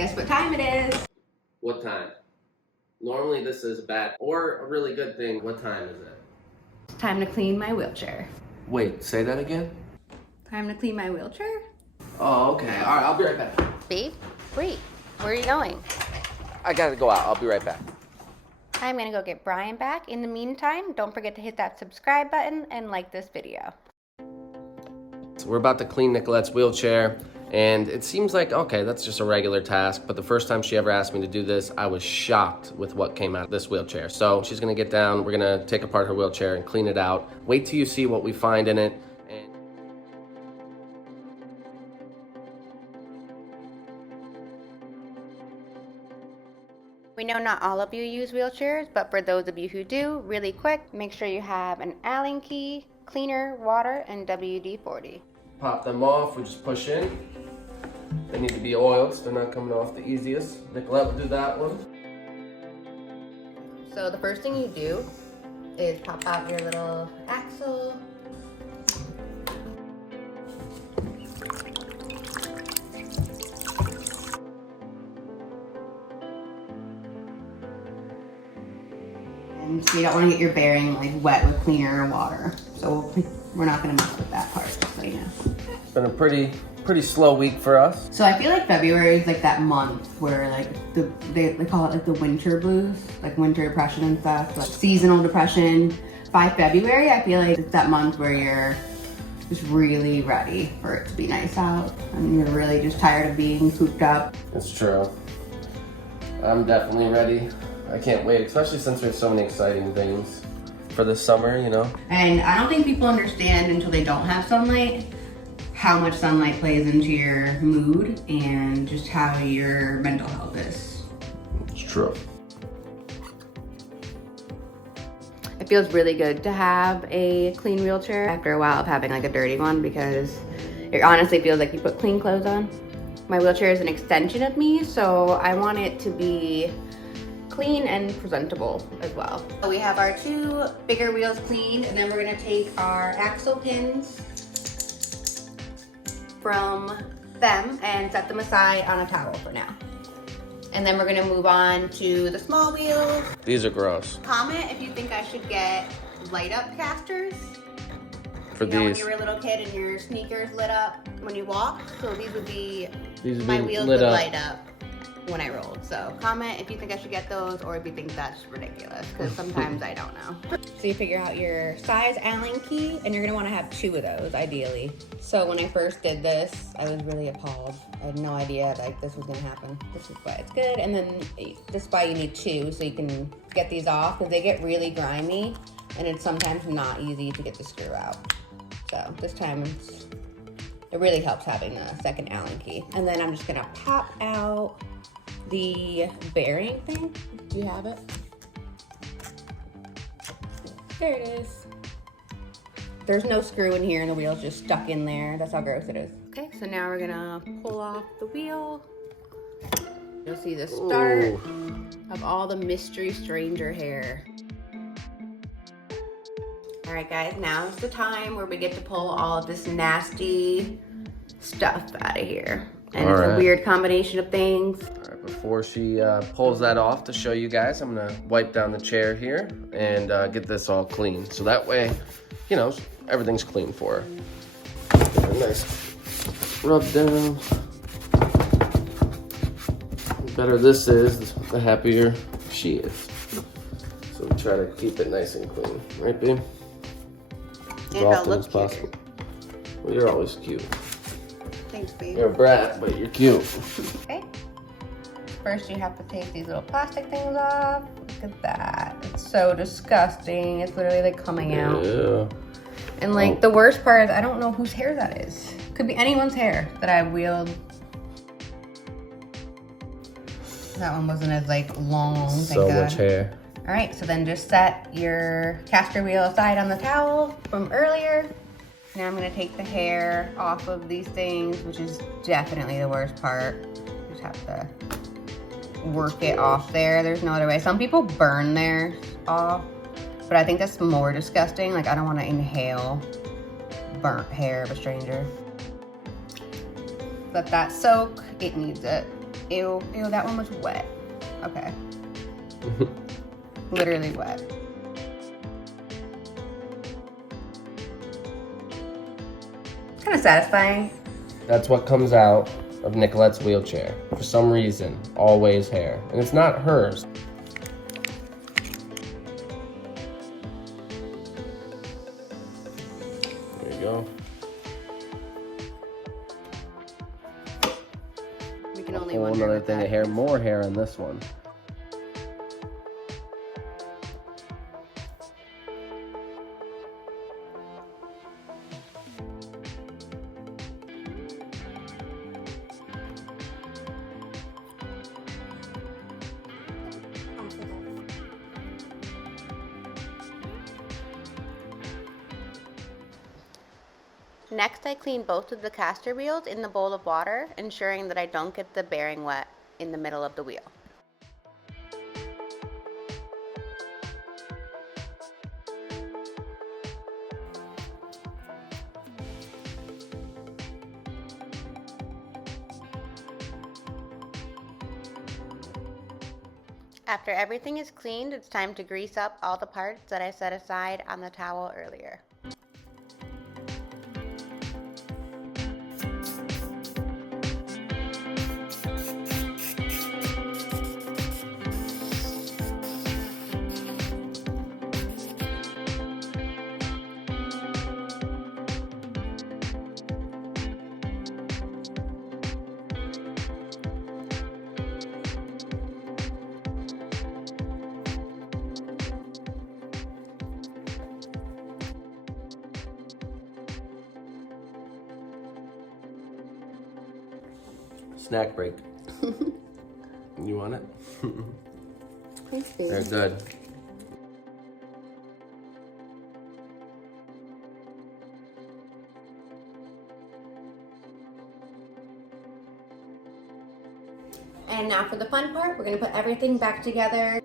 Guess what time it is? What time? Normally this is bad or a really good thing. What time is it? It's time to clean my wheelchair. Wait, say that again? Time to clean my wheelchair? Oh, okay. All right, I'll be right back. Babe, wait, where are you going? I gotta go out. I'll be right back. I'm gonna go get Brian back. In the meantime, don't forget to hit that subscribe button and like this video. So we're about to clean Nicolette's wheelchair, and it seems like, okay, that's just a regular task, but the first time she ever asked me to do this, I was shocked with what came out of this wheelchair. So she's gonna get down, we're gonna take apart her wheelchair and clean it out. Wait till you see what we find in it. We know not all of you use wheelchairs, but for those of you who do, really quick, make sure you have an Allen key, cleaner, water, and WD-40. Pop them off, we just push in. They need to be oiled, so they're not coming off the easiest. Nicolette will do that one. So the first thing you do is pop out your little axle. And so you don't want to get your bearing like wet with cleaner or water. So we're not going to mess with that part, just so you know. It's been a pretty slow week for us. So I feel like February is like that month where like they call it like the winter blues, like winter depression and stuff, like seasonal depression. By February, I feel like it's that month where you're just really ready for it to be nice out. And you're really just tired of being cooped up. It's true. I'm definitely ready. I can't wait, especially since there's so many exciting things for this summer, you know? And I don't think people understand until they don't have sunlight how much sunlight plays into your mood and just how your mental health is. It's true. It feels really good to have a clean wheelchair after a while of having like a dirty one, because it honestly feels like you put clean clothes on. My wheelchair is an extension of me, so I want it to be clean and presentable as well. So we have our two bigger wheels cleaned, and then we're gonna take our axle pins from them and set them aside on a towel for now. And then we're gonna move on to the small wheels. These are gross. Comment if you think I should get light up casters. For you know, these. when you were a little kid and your sneakers lit up when you walked. So these would be my wheels lit would up. light up when I rolled. So comment if you think I should get those or if you think that's ridiculous, because sometimes I don't know. So you figure out your size Allen key, and you're gonna wanna have two of those ideally. So when I first did this, I was really appalled. I had no idea like this was gonna happen. This is why it's good. And then this is why you need two, so you can get these off, because they get really grimy and it's sometimes not easy to get the screw out. So this time it really helps having a second Allen key. And then I'm just gonna pop out the bearing thing. Do you have it? There it is. There's no screw in here and the wheel's just stuck in there. That's how gross it is. Okay, so now we're gonna pull off the wheel. You'll see the start of all the mystery stranger hair. All right, guys, now is the time where we get to pull all of this nasty stuff out of here. And it's a weird combination of things. All right, before she pulls that off, to show you guys, I'm gonna wipe down the chair here and get this all clean. So that way, you know, everything's clean for her. Give her a nice rub down. The better this is, the happier she is. So we try to keep it nice and clean. Right, babe? As often as possible. Well, you're always cute. Thanks, babe. You're a brat, but you're cute. Okay. First, you have to take these little plastic things off. Look at that. It's so disgusting. It's literally like coming out. Yeah. And like the worst part is I don't know whose hair that is. Could be anyone's hair that I wheeled. That one wasn't as like long. So much hair. All right, so then just set your caster wheel aside on the towel from earlier. Now I'm gonna take the hair off of these things, which is definitely the worst part. Just have to work it off there. There's no other way. Some people burn theirs off, but I think that's more disgusting. Like, I don't wanna inhale burnt hair of a stranger. Let that soak, it needs it. Ew, that one was wet. Okay. Literally wet. It's kind of satisfying. That's what comes out of Nicolette's wheelchair. For some reason, always hair. And it's not hers. There you go. We can only whole wonder another what thing that of hair, is. more hair on this one. Next, I clean both of the caster wheels in the bowl of water, ensuring that I don't get the bearing wet in the middle of the wheel. After everything is cleaned, it's time to grease up all the parts that I set aside on the towel earlier. Snack break. You want it? Thanks, babe. They're good. And now for the fun part, we're gonna put everything back together.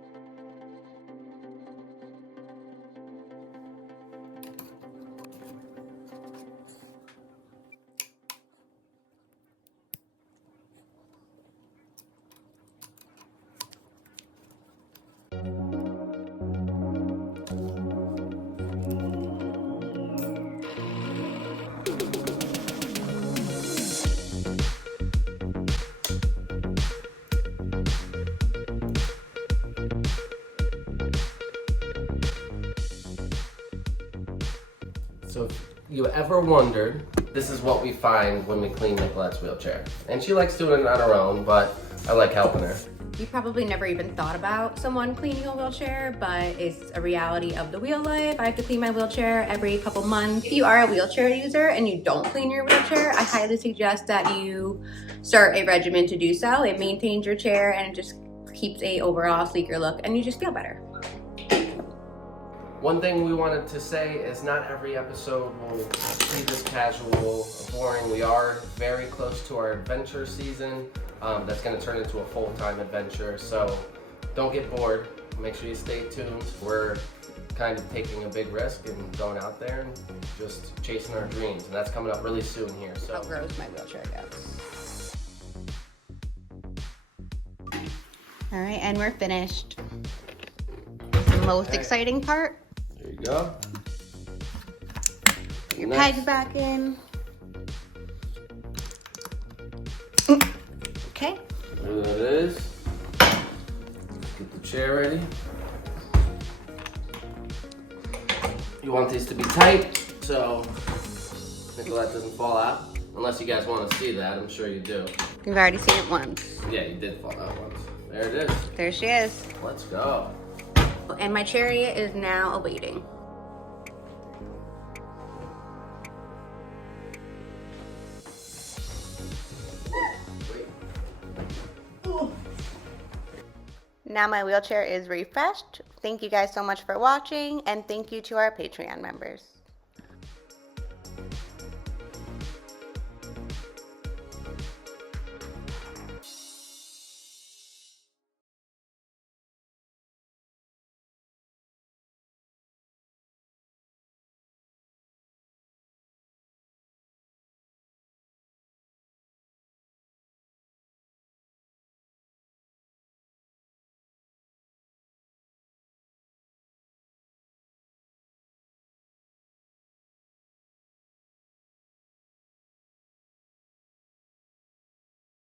So if you ever wondered, this is what we find when we clean Nicolette's wheelchair. And she likes doing it on her own, but I like helping her. You probably never even thought about someone cleaning a wheelchair, but it's a reality of the wheel life. I have to clean my wheelchair every couple months. If you are a wheelchair user and you don't clean your wheelchair, I highly suggest that you start a regimen to do so. It maintains your chair and it just keeps a overall sleeker look and you just feel better. One thing we wanted to say is not every episode will be this casual or boring. We are very close to our adventure season. That's going to turn into a full-time adventure, so don't get bored. Make sure you stay tuned. We're kind of taking a big risk and going out there and just chasing our dreams, and that's coming up really soon here. So How gross my wheelchair gets. All right, and we're finished. The most exciting part. There you go. Put your Next. pegs back in. Okay. There that is. Get the chair ready. You want these to be tight so Nicolette doesn't fall out. Unless you guys want to see that, I'm sure you do. You've already seen it once. Yeah, you did fall out once. There it is. There she is. Let's go. And my chariot is now awaiting. Now my wheelchair is refreshed. Thank you guys so much for watching, and thank you to our Patreon members.